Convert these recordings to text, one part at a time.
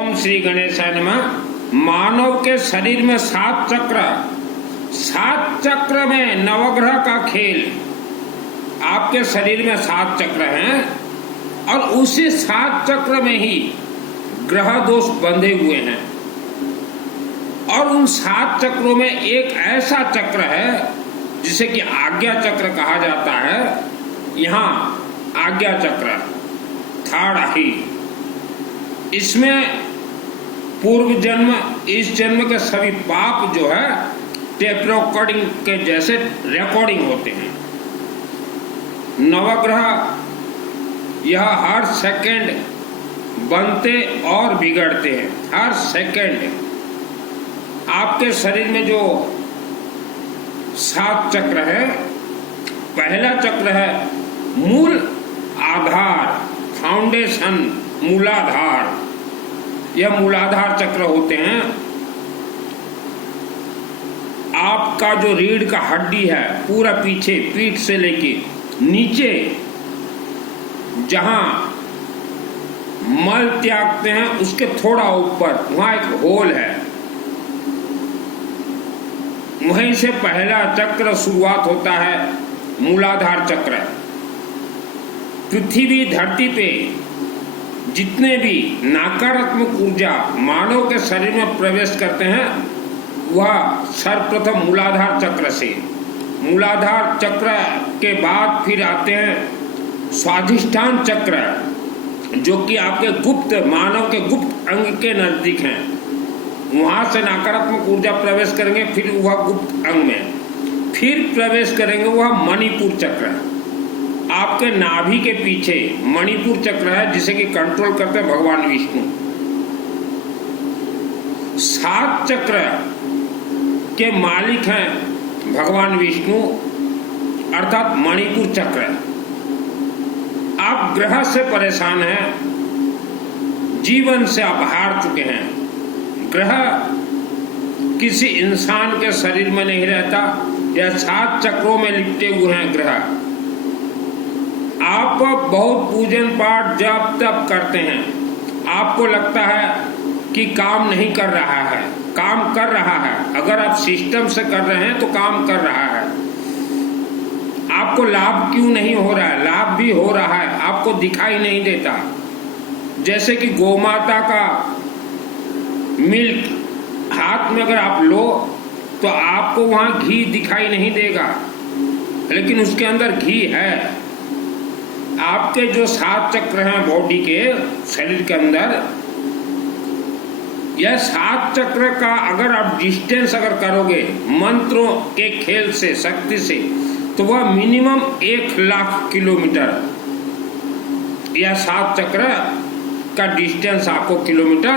ओम श्री गणेशाय नमः। मानव के शरीर में 7 चक्र, 7 चक्र में नवग्रह का खेल। आपके शरीर में 7 चक्र हैं और उसी 7 चक्र में ही ग्रह दोष बंधे हुए हैं। और उन 7 चक्रों में एक ऐसा चक्र है जिसे कि आज्ञा चक्र कहा जाता है। यहाँ आज्ञा चक्र थर्ड आई, इसमें पूर्व जन्म, इस जन्म के सभी पाप जो है टेप रिकॉर्डिंग के जैसे रिकॉर्डिंग होते हैं। नवग्रह यह हर सेकंड बनते और बिगड़ते हैं। हर सेकंड आपके शरीर में जो 7 चक्र है, पहला चक्र है मूल आधार, फाउंडेशन, मूलाधार। यह मूलाधार चक्र होते हैं। आपका जो रीढ़ का हड्डी है पूरा पीछे पीठ से लेके नीचे जहां मल त्यागते हैं उसके थोड़ा ऊपर वहां एक होल है, वहीं से पहला चक्र शुरुआत होता है, मूलाधार चक्र। पृथ्वी धरती पे जितने भी नकारात्मक ऊर्जा मानव के शरीर में प्रवेश करते हैं वह सर्वप्रथम मूलाधार चक्र से, मूलाधार चक्र के बाद फिर आते हैं स्वाधिष्ठान चक्र, जो कि आपके गुप्त, मानव के गुप्त अंग के नजदीक हैं। वहां से नकारात्मक ऊर्जा प्रवेश करेंगे, फिर वह गुप्त अंग में फिर प्रवेश करेंगे, वह मणिपुर चक्र। आपके नाभि के पीछे मणिपुर चक्र है जिसे कि कंट्रोल करते हैं भगवान विष्णु। 7 चक्र के मालिक हैं भगवान विष्णु, अर्थात मणिपुर चक्र। आप ग्रह से परेशान हैं, जीवन से आप हार चुके हैं। ग्रह किसी इंसान के शरीर में नहीं रहता, यह 7 चक्रों में लिपटे हुए हैं ग्रह। आप बहुत पूजन पाठ जप तप करते हैं, आपको लगता है कि काम नहीं कर रहा है, काम कर रहा है। अगर आप सिस्टम से कर रहे हैं तो काम कर रहा है। आपको लाभ क्यों नहीं हो रहा है? लाभ भी हो रहा है, आपको दिखाई नहीं देता। जैसे कि गोमाता का मिल्क हाथ में अगर आप लो तो आपको वहां घी दिखाई नहीं देगा, लेकिन उसके अंदर घी है। आपके जो 7 चक्र हैं बॉडी के, शरीर के अंदर, यह 7 चक्र का अगर आप डिस्टेंस अगर करोगे मंत्रों के खेल से, शक्ति से, तो वह मिनिमम 1,00,000 किलोमीटर, यह 7 चक्र का डिस्टेंस आपको किलोमीटर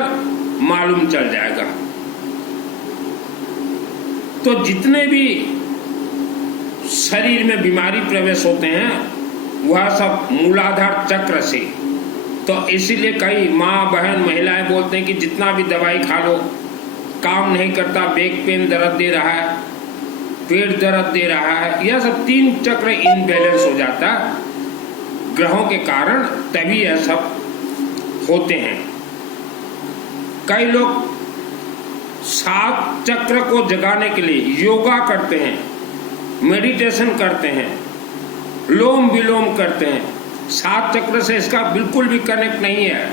मालूम चल जाएगा। तो जितने भी शरीर में बीमारी प्रवेश होते हैं वह सब मूलाधार चक्र से। तो इसीलिए कई माँ बहन महिलाएं बोलते हैं कि जितना भी दवाई खा लो काम नहीं करता, बैक पेन दर्द दे रहा है, पेट दर्द दे रहा है। यह सब 3 चक्र इनबैलेंस हो जाता ग्रहों के कारण, तभी यह सब होते हैं। कई लोग 7 चक्र को जगाने के लिए योगा करते हैं, मेडिटेशन करते हैं, लोम विलोम करते हैं। 7 चक्र से इसका बिल्कुल भी कनेक्ट नहीं है।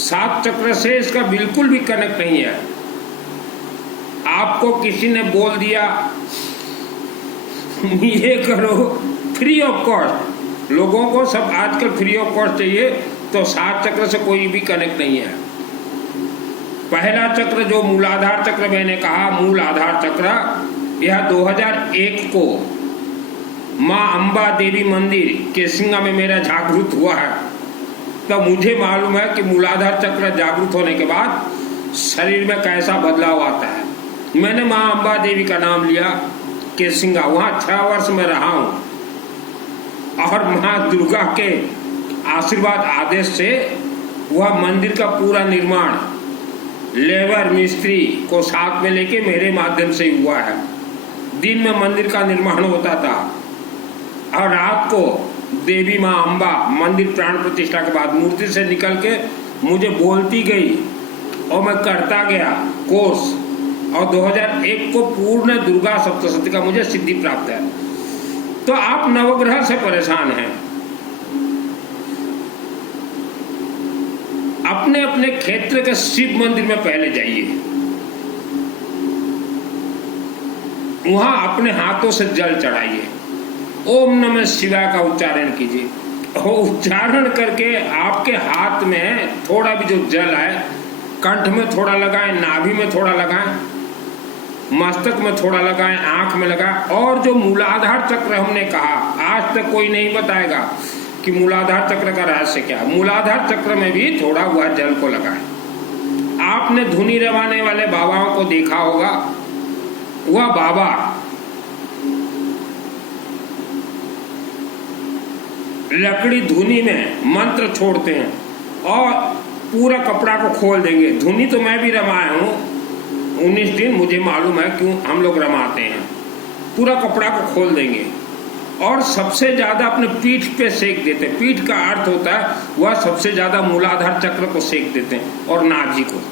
7 चक्र से इसका बिल्कुल भी कनेक्ट नहीं है। आपको किसी ने बोल दिया ये करो फ्री ऑफ कॉस्ट, लोगों को सब आजकल फ्री ऑफ कॉस्ट चाहिए, तो 7 चक्र से कोई भी कनेक्ट नहीं है। पहला चक्र जो मूलाधार चक्र मैंने कहा, मूल आधार चक्र, यह 2001 को माँ अम्बा देवी मंदिर केसिंगा में मेरा जागृत हुआ है। तो मुझे मालूम है कि मूलाधार चक्र जागृत होने के बाद शरीर में कैसा बदलाव आता है। मैंने माँ अम्बा देवी का नाम लिया केसिंगा, वहाँ 6 वर्ष में रहा हूँ और माँ दुर्गा के आशीर्वाद आदेश से वह मंदिर का पूरा निर्माण लेबर मिस्त्री को साथ में लेके मेरे माध्यम से हुआ है। दिन में मंदिर का निर्माण होता था और रात को देवी माँ अम्बा मंदिर प्राण प्रतिष्ठा के बाद मूर्ति से निकल के मुझे बोलती गई और मैं करता गया कोर्स, और 2001 को पूर्ण दुर्गा सप्तशती का मुझे सिद्धि प्राप्त है। तो आप नवग्रह से परेशान हैं, अपने अपने क्षेत्र के शिव मंदिर में पहले जाइए, वहां अपने हाथों से जल चढ़ाइए, ओम नमः शिवाय का उच्चारण कीजिए, और उच्चारण करके आपके हाथ में थोड़ा भी जो जल है, कंठ में थोड़ा लगाएं, नाभि में थोड़ा लगाएं, मस्तक में थोड़ा लगाएं, आंख में लगाएं। और जो मूलाधार चक्र हमने कहा, आज तक कोई नहीं बताएगा कि मूलाधार चक्र का रहस्य क्या है। मूलाधार चक्र में भी थोड़ा हुआ जल को लगाएं। आपने धुनी रवाने वाले बाबाओं को देखा होगा, वह बाबा लकड़ी धुनी में मंत्र छोड़ते हैं और पूरा कपड़ा को खोल देंगे। धुनी तो मैं भी रमाया हूं 19 दिन, मुझे मालूम है क्यों हम लोग रमाते हैं। पूरा कपड़ा को खोल देंगे और सबसे ज्यादा अपने पीठ पे सेक देते हैं। पीठ का अर्थ होता है वह सबसे ज्यादा मूलाधार चक्र को सेक देते हैं और नाभि को।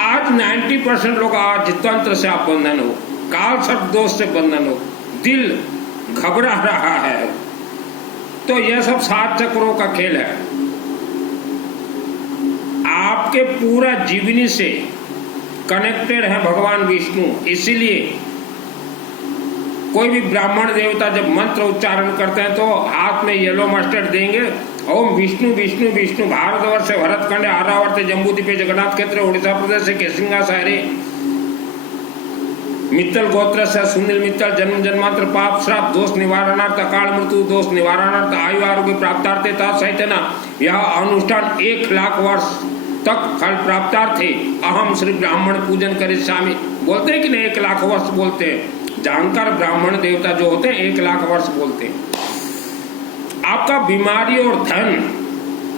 आज 90% लोग आज तंत्र से आप बंधन हो, काल सर्प दोष से बंधन हो, दिल घबरा रहा है, तो यह सब 7 चक्रों का खेल है। आपके पूरा जीवनी से कनेक्टेड है भगवान विष्णु। इसीलिए कोई भी ब्राह्मण देवता जब मंत्र उच्चारण करते हैं तो हाथ में येलो मस्टर्ड देंगे, ओम विष्णु विष्णु विष्णु, भारतवर्ष भरतखंड आरावर्त जम्बूद्वीपे जगन्नाथ क्षेत्र उड़ीसा प्रदेश से केसिंगा शहरे मित्तल गोत्र से सुनील मित्तल, जन्म जन्मांतर पाप श्राप दोष निवारणार्थ, अकाल मृत्यु दोष निवारणार्थ, आयु आरोग्य प्राप्तार्थे सहित न यह अनुष्ठान 1 लाख वर्ष तक फल प्राप्तार्थे अहम श्री ब्राह्मण पूजन करिष्यामि। बोलते हैं कि नहीं, 1 लाख वर्ष बोलते हैं। जानकार ब्राह्मण देवता जो होते हैं 1 लाख वर्ष बोलते हैं। आपका बीमारी और धन,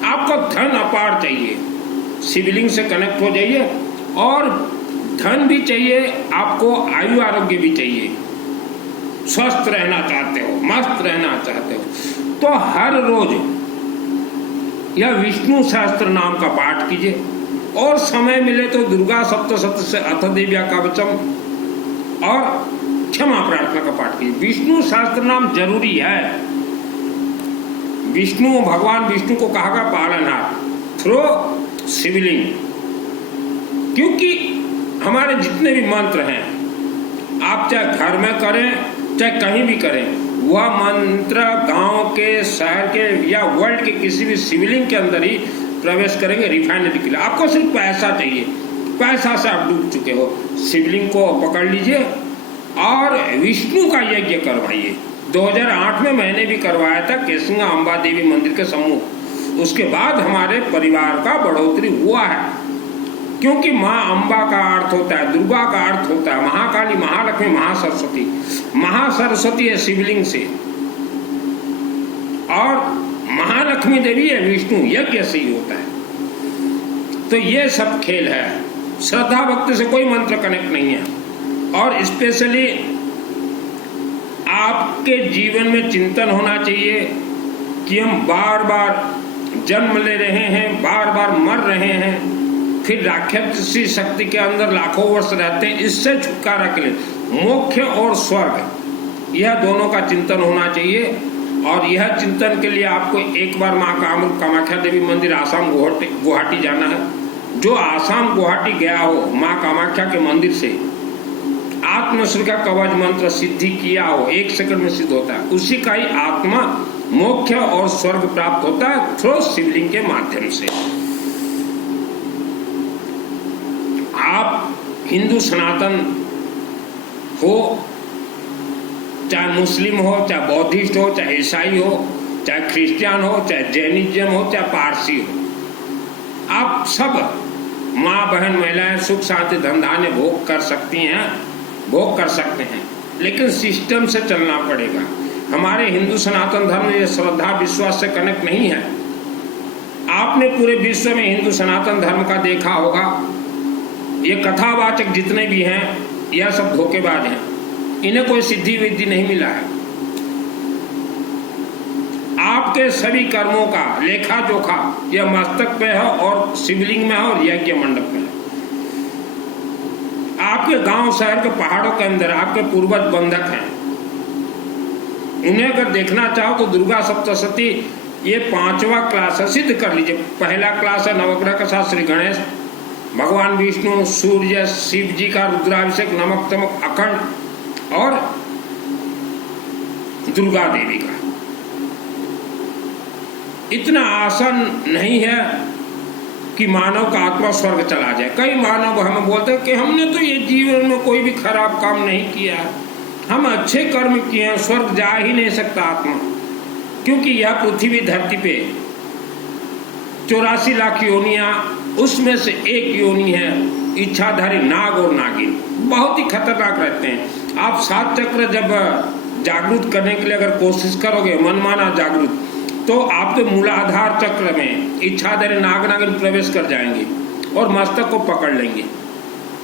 आपको धन अपार चाहिए, शिवलिंग से कनेक्ट हो जाइए। और धन भी चाहिए आपको, आयु आरोग्य भी चाहिए, स्वस्थ रहना चाहते हो, मस्त रहना चाहते हो, तो हर रोज यह विष्णु सहस्त्र नाम का पाठ कीजिए। और समय मिले तो दुर्गा सप्तशती से अथ देव्या कवचम और क्षमा प्रार्थना का पाठ कीजिए। विष्णु सहस्त्र नाम जरूरी है। विष्णु, भगवान विष्णु को कहा गया पालनहार थ्रो शिवलिंग, क्योंकि हमारे जितने भी मंत्र हैं, आप चाहे घर में करें चाहे कहीं भी करें, वह मंत्र गांव के, शहर के या वर्ल्ड के किसी भी शिवलिंग के अंदर ही प्रवेश करेंगे रिफाइनरी के लिए। आपको सिर्फ पैसा चाहिए, पैसा से आप डूब चुके हो। शिवलिंग को पकड़ लीजिए और विष्णु का यज्ञ करवाइए। 2008 में मैंने भी करवाया था केसिंगा अंबा देवी मंदिर के सम्मुख। उसके बाद हमारे परिवार का बढ़ोतरी हुआ है, क्योंकि माँ अम्बा का अर्थ होता है, दुर्गा का अर्थ होता है महाकाली, महालक्ष्मी, महासरस्वती। महासरस्वती है शिवलिंग से और महालक्ष्मी देवी है विष्णु, यज्ञ से ही होता है। तो ये सब खेल है। श्रद्धा भक्ति से कोई मंत्र कनेक्ट नहीं है। और स्पेशली आपके जीवन में चिंतन होना चाहिए कि हम बार बार जन्म ले रहे हैं, बार बार मर रहे हैं, फिर राक्षसी शक्ति के अंदर लाखों वर्ष रहते हैं। इससे छुटकारा के लिए मोक्ष और स्वर्ग, यह दोनों का चिंतन होना चाहिए। और यह चिंतन के लिए आपको एक बार माँ कामाख्या देवी मंदिर आसाम गुवाहाटी जाना है। जो आसाम गुवाहाटी गया हो माँ कामाख्या के मंदिर से, आत्मश्री का कवच मंत्र सिद्धि किया हो, 1 सेकंड में सिद्ध होता है। उसी का ही आत्मा मोक्ष और स्वर्ग प्राप्त होता है थ्रू शिवलिंग के माध्यम से। आप हिंदू सनातन हो, चाहे मुस्लिम हो, चाहे बौद्धिस्ट हो, चाहे ईसाई हो, चाहे क्रिश्चियन हो, चाहे जैनिज्म हो, चाहे पारसी हो, आप सब माँ बहन महिलाएं सुख शांति धन धान्य भोग कर सकती हैं, भोग कर सकते हैं, लेकिन सिस्टम से चलना पड़ेगा। हमारे हिंदू सनातन धर्म ये श्रद्धा विश्वास से कनेक्ट नहीं है। आपने पूरे विश्व में हिंदू सनातन धर्म का देखा होगा, ये कथावाचक जितने भी हैं यह सब धोखेबाज हैं, इन्हें कोई सिद्धि विद्धि नहीं मिला है। आप आपके सभी कर्मों का लेखा जोखा यह मस्तक पे है और शिवलिंग में है और यज्ञ मंडप में है। आपके गांव शहर के पहाड़ों के अंदर आपके पूर्वज बंधक हैं, उन्हें अगर देखना चाहो तो दुर्गा सप्तशती ये 5वां क्लास है, सिद्ध कर लीजिए। पहला क्लास है नवग्रह के साथ श्री गणेश, भगवान विष्णु, सूर्य, शिव जी का रुद्राभिषेक, नमक चमक अखंड और दुर्गा देवी का। इतना आसान नहीं है कि मानव का आत्मा स्वर्ग चला जाए। कई मानव हमें बोलते हैं कि हमने तो ये जीवन में कोई भी खराब काम नहीं किया, हम अच्छे कर्म किए हैं, स्वर्ग जा ही नहीं सकता आत्मा। क्योंकि यह पृथ्वी धरती पे 84 लाख योनियां, उसमें से एक योनि है इच्छाधारी नाग और नागिन, बहुत ही खतरनाक रहते हैं। आप 7 चक्र जब जागृत करने के लिए अगर कोशिश करोगे मनमाना जागृत, तो आपके मूलाधार चक्र में इच्छाधारी नाग नागिन प्रवेश कर जाएंगे और मस्तक को पकड़ लेंगे।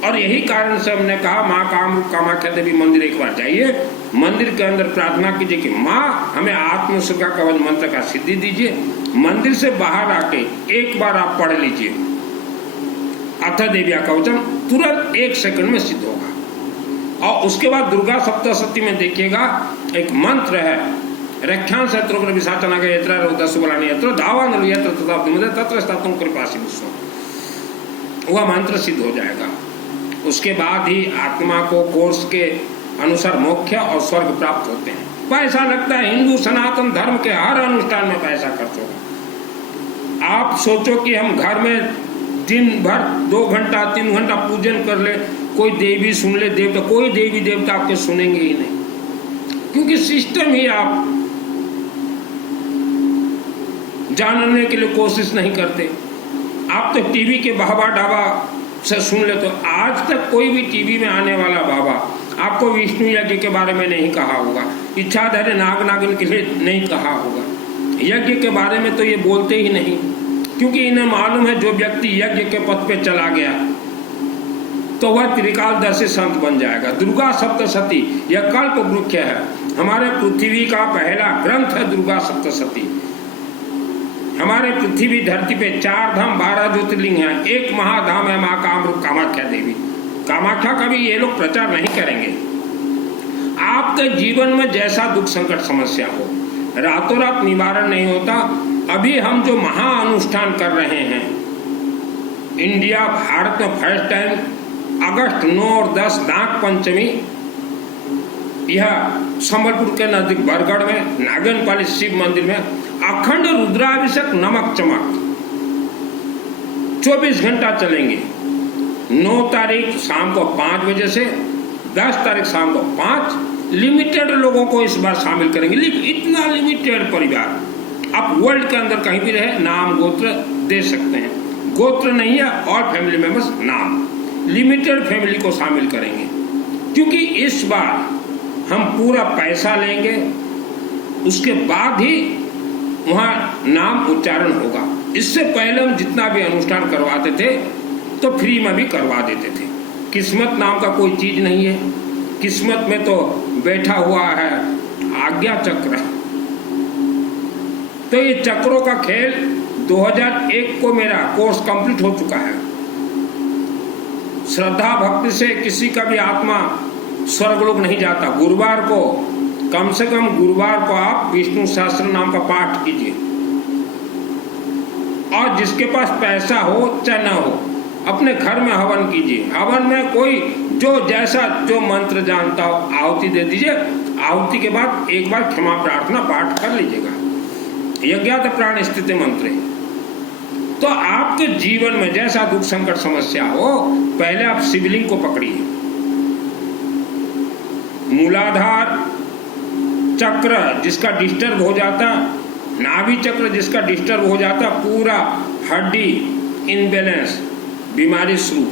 और यही कारण से हमने कहा माँ कामाख्या देवी मंदिर एक बार जाइए, मंदिर के अंदर प्रार्थना कीजिए कि माँ हमें आत्मसुखा कवच मंत्र का सिद्धि दीजिए। मंदिर से बाहर आके एक बार आप पढ़ लीजिए अथ देव्या कवचम, तुरंत 1 सेकंड में सिद्ध होगा। और उसके बाद दुर्गा सप्तशती में देखिएगा एक मंत्र है, रख्यान शत्रु विशाचना के यत्र रौद्रसुबलानि यत्र धावान यत्र तथा तत्र स्थातुं कृपासि विश्वम, वह मंत्र सिद्ध हो जाएगा। उसके बाद ही आत्मा को कोर्स के अनुसार मोक्ष और स्वर्ग प्राप्त होते हैं। पैसा लगता है, हिंदू सनातन धर्म के हर अनुष्ठान में पैसा खर्च होगा। आप सोचो कि हम घर में दिन भर 2 घंटा 3 घंटा पूजन कर ले, कोई देवी सुन ले, देवता, कोई देवी देवता आपके सुनेंगे ही नहीं, क्योंकि सिस्टम ही आप जानने के लिए कोशिश नहीं करते। आप तो टीवी के बहवा डाबा से सुन ले, तो आज तक कोई भी टीवी में आने वाला बाबा आपको विष्णु यज्ञ के बारे में नहीं कहा होगा, इच्छाधारी नाग नागिन के लिए नहीं कहा होगा, यज्ञ के बारे में तो ये बोलते ही नहीं, क्योंकि इन्हें मालूम है जो व्यक्ति यज्ञ के पथ पे चला गया तो वह त्रिकालदर्शी संत बन जाएगा। दुर्गा सप्तशती यह कल्प वृक्ष है, हमारे पृथ्वी का पहला ग्रंथ है दुर्गा सप्तशती। हमारे पृथ्वी धरती पे 4 धाम 12 ज्योतिर्लिंग है, एक महाधाम है माँ कामाख्या देवी। कामाख्या का भी ये लोग प्रचार नहीं करेंगे। आपके जीवन में जैसा दुख संकट समस्या हो, रातों रात निवारण नहीं होता। अभी हम जो महा अनुष्ठान कर रहे हैं, इंडिया भारत में फर्स्ट टाइम अगस्त 9 और 10 नाग पंचमी, यह संबलपुर के नजदीक बरगढ़ में नागनपाली शिव मंदिर में अखंड रुद्राभिषेक नमक चमक 24 घंटा चलेंगे। 9 तारीख शाम को 5 बजे से 10 तारीख शाम को 5, लिमिटेड लोगों को इस बार शामिल करेंगे। इतना लिमिटेड परिवार, आप वर्ल्ड के अंदर कहीं भी रहे, नाम गोत्र दे सकते हैं, गोत्र नहीं है और फैमिली मेंबर्स नाम, लिमिटेड फैमिली को शामिल करेंगे। क्योंकि इस बार हम पूरा पैसा लेंगे, उसके बाद ही वहाँ नाम उच्चारण होगा। इससे पहले हम जितना भी अनुष्ठान करवाते थे तो फ्री में भी करवा देते थे। किस्मत नाम का कोई चीज नहीं है, किस्मत में तो बैठा हुआ है आज्ञा चक्र। तो ये चक्रों का खेल 2001 को मेरा कोर्स कंप्लीट हो चुका है। श्रद्धा भक्ति से किसी का भी आत्मा स्वर्गलोक नहीं जाता। गुरुवार को कम से कम गुरुवार को आप विष्णु सहस्त्र नाम का पाठ कीजिए, और जिसके पास पैसा हो चाहे न हो अपने घर में हवन कीजिए। हवन में कोई जो जैसा जो मंत्र जानता हो आहुति दे दीजिए। आहुति के बाद एक बार क्षमा प्रार्थना पाठ कर लीजिएगा, यज्ञात प्राण स्थिति मंत्र। तो आपके जीवन में जैसा दुख संकट समस्या हो, पहले आप शिवलिंग को पकड़िए। मूलाधार चक्र जिसका डिस्टर्ब हो जाता, नाभि चक्र जिसका डिस्टर्ब हो जाता, पूरा हड्डी इनबैलेंस, बीमारी शुरू।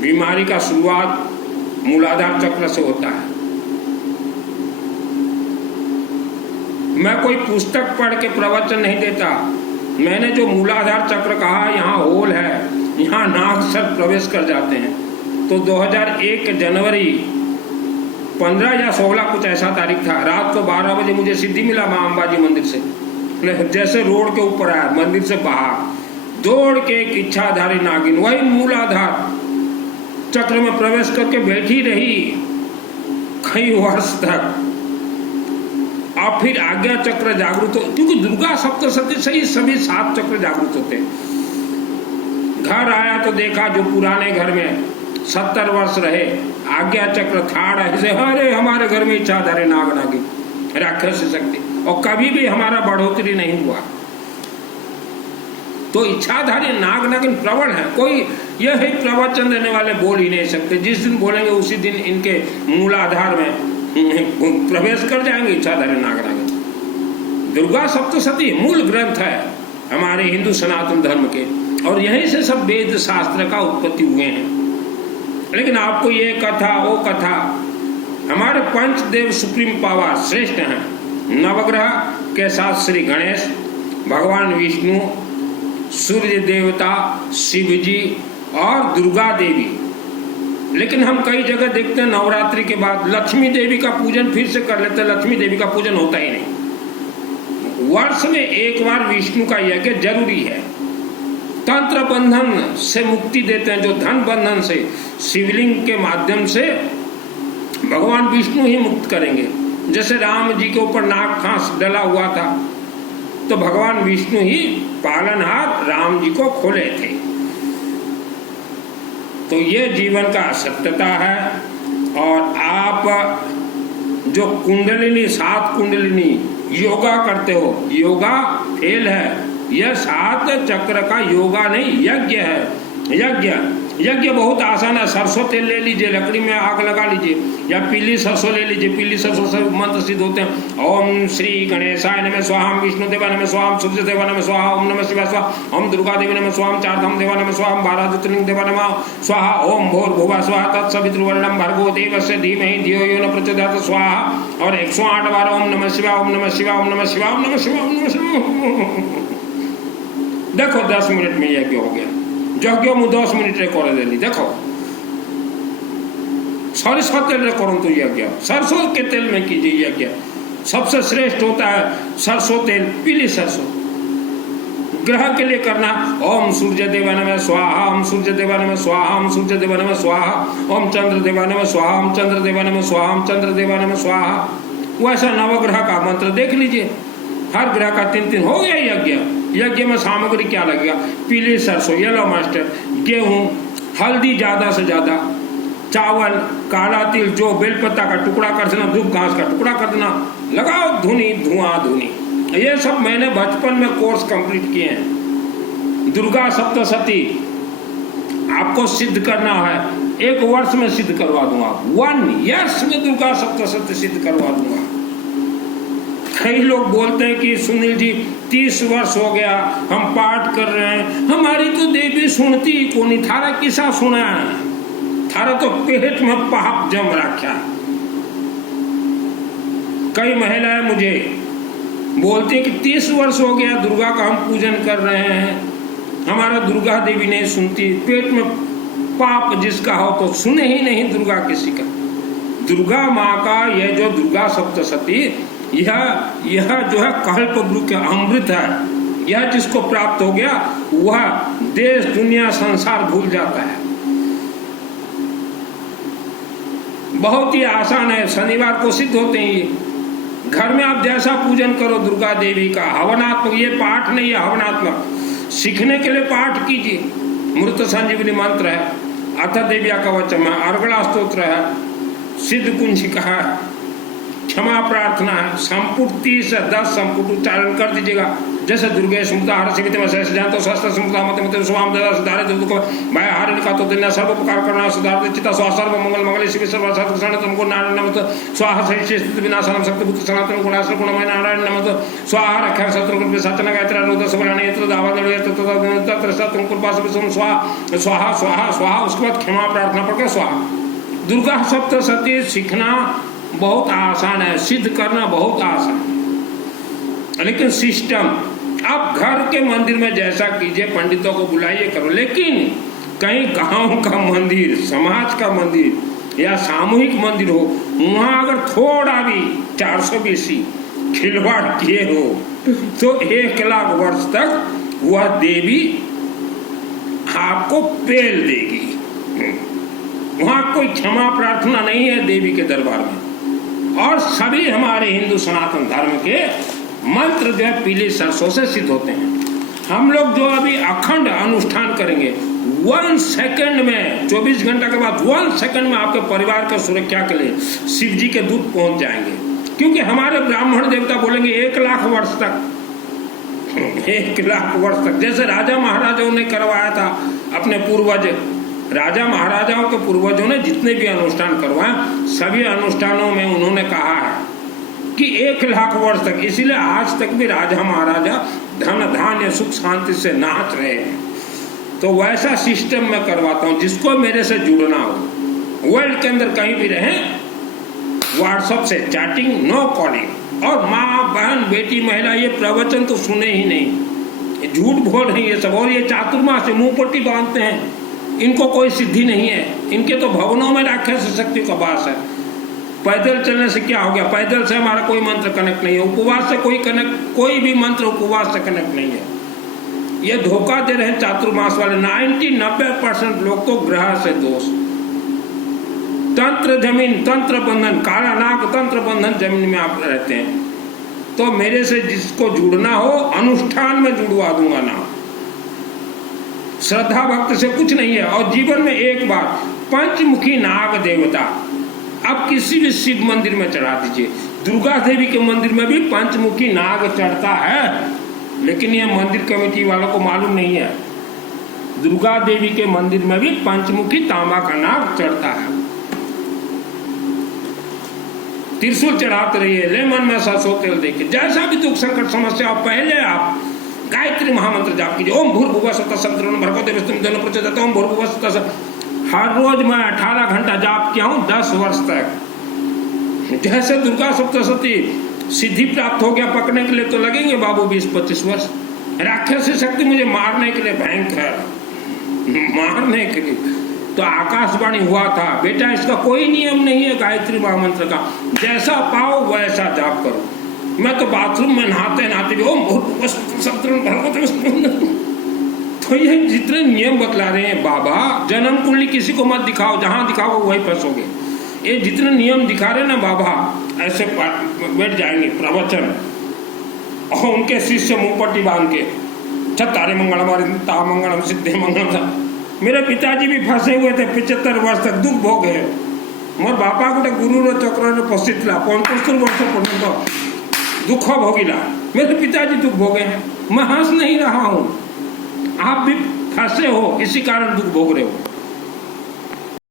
बीमारी का शुरुआत मूलाधार चक्र से होता है। मैं कोई पुस्तक पढ़ के प्रवचन नहीं देता। मैंने जो मूलाधार चक्र कहा, यहाँ होल है, यहाँ नाग सर प्रवेश कर जाते हैं। तो 2001 जनवरी 15 या 16 कुछ ऐसा तारीख था, रात को 12 बजे मुझे सिद्धि मिला माँ अंबाजी मंदिर से। जैसे रोड के ऊपर आया मंदिर से बाहर, दौड़ के एक इच्छाधारी नागिन वही मूलाधार चक्र में प्रवेश करके बैठी रही कई वर्ष तक। और फिर आज्ञा चक्र जागृत हो, क्योंकि दुर्गा सप्तशती से ही सभी 7 चक्र जागृत होते। घर आया तो देखा जो पुराने घर में 70 वर्ष रहे आज्ञा चक्र थाड़ ऐसे, अरे हमारे घर में इच्छाधारी नाग नागिन राक्षस शक्ति, और कभी भी हमारा बढ़ोतरी नहीं हुआ। तो इच्छाधारी नाग नागिन प्रबल है, कोई यह प्रवचन देने वाले बोल ही नहीं सकते। जिस दिन बोलेंगे उसी दिन इनके मूलाधार में प्रवेश कर जाएंगे इच्छाधारी नाग नागिन। दुर्गा सप्तशती मूल ग्रंथ है हमारे हिंदू सनातन धर्म के, और यहीं से सब वेद शास्त्र का उत्पत्ति हुए हैं। लेकिन आपको ये कथा वो कथा, हमारे पंचदेव सुप्रीम पावर श्रेष्ठ हैं। नवग्रह के साथ श्री गणेश, भगवान विष्णु, सूर्य देवता, शिव जी और दुर्गा देवी। लेकिन हम कई जगह देखते हैं नवरात्रि के बाद लक्ष्मी देवी का पूजन फिर से कर लेते हैं। लक्ष्मी देवी का पूजन होता ही नहीं। वर्ष में एक बार विष्णु का यज्ञ जरूरी है। तंत्र बंधन से मुक्ति देते हैं, जो धन बंधन से शिवलिंग के माध्यम से भगवान विष्णु ही मुक्त करेंगे। जैसे राम जी के ऊपर नाग फांस डला हुआ था तो भगवान विष्णु ही पालनहार राम जी को खोले थे। तो ये जीवन का सत्यता है। और आप जो कुंडलिनी 7 कुंडलिनी योगा करते हो, योगा फेल है। यह 7 चक्र का योगा नहीं, यज्ञ है। यज्ञ बहुत आसान है। सरसों तेल ले लीजिए, लकड़ी में आग लगा लीजिए, या पीली सरसों ले लीजिए। पीली सरसों से मंत्र सिद्ध होते हैं। ओम श्री गणेशाय नमः स्वाहा, विष्णु देवा नमः स्वाहा, सूर्य देवा नमः स्वाहा, ओम नमः शिवाय स्वाहा, ओम दुर्गा देवी नमः स्वाहा, 4 धाम देवा नमः स्वाहा, 12 ज्योतिर्लिंग देवा नमः स्वाहा, ओम भूर्भुवः स्वाहा तत्सवितुर्वरेण्यं भर्गो देवस्य धीमहि धियो यो न प्रचोदयात् स्वाहा। और 108 बार ओम नमः शिवाय, ओम नमः शिवाय, ओम नमः शिवाय, ओम नमः शिवाय, ओम नमः शिवाय। देखो 10 मिनट में यज्ञ हो गया। यज्ञ में 10 मिनट करे देखो। सरसों तेल करंतु यज्ञ, सरसों के तेल में कीजिए यज्ञ। सबसे श्रेष्ठ होता है सरसों तेल, पीली सरसों। ग्रह के लिए करना, ओम सूर्य देवा नमः स्वाहा, ओम सूर्य देवा नमः स्वाहा, ओम सूर्य देवा नमः स्वाहा, ओम चंद्र देवा नमः स्वाहा, ओम चंद्र देवा नमः स्वाहा, ओम चंद्र देवा नमः स्वाहा। वैसा नवग्रह का मंत्र देख लीजिए। हर ग्रह का 3-3 हो गया यज्ञ। यज्ञ में सामग्री क्या लगेगा? पीली सरसों, येलो मस्टर्ड, गेहूं, हल्दी ज्यादा से ज्यादा, चावल, काला तिल, जो बेलपत्ता का टुकड़ा कर देना, धूप घास का टुकड़ा कर देना, लगाओ धुनी, धुआं धुनी। ये सब मैंने बचपन में कोर्स कंप्लीट किए हैं। दुर्गा सप्तशती आपको सिद्ध करना है, 1 वर्ष में सिद्ध करवा दूंगा। 1 ईयर्स में दुर्गा सप्तशती सिद्ध करवा दूंगा। कई लोग बोलते हैं कि सुनील जी 30 वर्ष हो गया हम पाठ कर रहे हैं, हमारी तो देवी सुनती को नहीं। थारा किसा सुना है? थारा तो पेट में पाप जम रखा। कई महिलाएं मुझे बोलती हैं कि 30 वर्ष हो गया दुर्गा का हम पूजन कर रहे हैं, हमारा दुर्गा देवी नहीं सुनती। पेट में पाप जिसका हो तो सुने ही नहीं दुर्गा किसी का। दुर्गा माँ का यह जो दुर्गा सप्तशती, यह जो है कल्पवृक्ष के अमृत है। यह जिसको प्राप्त हो गया वह देश दुनिया संसार भूल जाता है। बहुत ही आसान है, शनिवार को सिद्ध होते हैं ये। घर में आप जैसा पूजन करो दुर्गा देवी का, हवनात्मक, ये पाठ नहीं है हवनात्मक, सीखने के लिए पाठ कीजिए। मृत संजीवनी मंत्र है, अथ देव्या कवचम है, अर्गला स्तोत्र है, सिद्ध कुंजिका है, क्षमा प्रार्थना है। संपुट 30 से 10 संपुट उच्चारण कर दीजिएगा। जैसे दुर्गे स्मृता हर शिवित में शेष जानतो शस्त्र स्मृता मत मत स्वाम ददा सुधारे दुख भय हारण का तो दिन सर्व उपकार करना सुधार चिता सर्व मंगल मंगल शिव सर्व सर्व कृष्ण तुमको नारायण नमः स्वाहा सहिष्ठ स्थिति विनाशनम शक्ति बुद्ध सनातन गुणाश्र गुणमय नारायण नमः स्वाहा रक्षा शत्रु कृपा सचन गायत्री रुद्र सुब्रह्मण्य यत्र दावाद यत्र तत्र तुम कृपा से स्वाहा स्वाहा स्वाहा स्वाहा। उसके बाद क्षमा प्रार्थना पढ़ के स्वाहा। दुर्गा सप्तशती सीखना बहुत आसान है, सिद्ध करना बहुत आसान है, लेकिन सिस्टम आप घर के मंदिर में जैसा कीजिए, पंडितों को बुलाइए करो। लेकिन कहीं गांव का मंदिर, समाज का मंदिर, या सामूहिक मंदिर हो, वहां अगर थोड़ा भी 420 खिलवाड़ किए हो तो 1 लाख वर्ष तक वह देवी आपको पेल देगी। वहां कोई क्षमा प्रार्थना नहीं है देवी के दरबार में। और सभी हमारे हिंदू सनातन धर्म के मंत्र जो है पीले सरसों से सिद्ध होते हैं। हम लोग जो अभी अखंड अनुष्ठान करेंगे 1 सेकंड में, 24 घंटा के बाद 1 सेकंड में आपके परिवार की सुरक्षा के लिए शिव जी के दूत पहुंच जाएंगे। क्योंकि हमारे ब्राह्मण देवता बोलेंगे 1 लाख वर्ष तक, 1 लाख वर्ष तक। जैसे राजा महाराजाओं ने करवाया था अपने पूर्वज, राजा महाराजाओं के पूर्वजों ने जितने भी अनुष्ठान करवाए सभी अनुष्ठानों में उन्होंने कहा है कि 1 लाख वर्ष तक। इसीलिए आज तक भी राजा महाराजा धन धान्य सुख शांति से नाच रहे हैं। तो वैसा सिस्टम मैं करवाता हूँ। जिसको मेरे से जुड़ना हो, वर्ल्ड के अंदर कहीं भी रहे, व्हाट्सएप से चैटिंग, नो कॉलिंग। और माँ बहन बेटी महिला ये प्रवचन तो सुने ही नहीं, झूठ बोल रही है सब। और ये चातुर्मास से मुंह पट्टी बांधते हैं, इनको कोई सिद्धि नहीं है। इनके तो भवनों में राक्षस शक्ति का वास है। पैदल चलने से क्या हो गया? पैदल से हमारा कोई मंत्र कनेक्ट नहीं है। उपवास से कोई भी मंत्र उपवास से कनेक्ट नहीं है। ये धोखा दे रहे हैं चातुर्मास वाले। 90% लोग तो ग्रह से दोष, तंत्र जमीन, तंत्र बंधन, काला नाग तंत्र बंधन जमीन में आप रहते हैं। तो मेरे से जिसको जुड़ना हो अनुष्ठान में जुड़वा दूंगा ना। श्रद्धा भक्ति से कुछ नहीं है। और जीवन में एक बार पंचमुखी नाग देवता आप किसी भी शिव मंदिर में चढ़ा दीजिए। दुर्गा देवी के मंदिर में भी पंचमुखी नाग चढ़ता है, लेकिन यह मंदिर कमेटी वालों को मालूम नहीं है। दुर्गा देवी के मंदिर में भी पंचमुखी तांबा का नाग चढ़ता है। त्रिशूल चढ़ाते रहिए, लेमन में सरसों तेल देखिए। जैसा भी दुख संकट समस्या, पहले आप गायत्री महामंत्र जाप कीजिए। ओम भूर्भुवः स्वः तत्सवितुर्वरेण्यं भर्गो देवस्य धीमहि प्रचोदयात्। ओम भूर्भुवः स्वः तत्सवितुर्वरेण्यं। हर रोज मैं 18 घंटा जाप किया हूँ 10 वर्ष तक। जैसे दुर्गा सप्तशती सिद्धि प्राप्त हो गया पकड़ने के लिए तो लगेंगे बाबू 20-25 वर्ष। राक्षसी शक्ति मुझे मारने के लिए भयंकर, मारने के लिए। तो आकाशवाणी हुआ था, बेटा इसका कोई नियम नहीं है गायत्री महामंत्र का, जैसा पाओ वैसा जाप करो। मैं तो बाथरूम में नहाते नहाते भी ओम भूर्भुवः स्वः तत्सवितुर्वरेण्यं। तो ये जितने नियम बतला रहे हैं बाबा, जन्म कुंडली किसी को मत दिखाओ, जहां दिखाओ वही फंसोगे। ये जितने नियम दिखा रहे ना बाबा, ऐसे बैठ जाएंगे प्रवचन और उनके शिष्य मुंह पट्टी बांध के चत्तारे मंगलम ता मंगलम सिद्धे मंगलम। मेरे पिताजी भी फंसे हुए थे 75 वर्ष तक, दुख भोगे। मोर बापा गोटे गुरु चक्र पशिला 75 वर्ष पर्यंत दुख भोगिला। मेरे पिताजी दुख भोगे हैं, मैं हंस नहीं रहा हूँ। आप भी फंसे हो, इसी कारण दुख भोग रहे हो।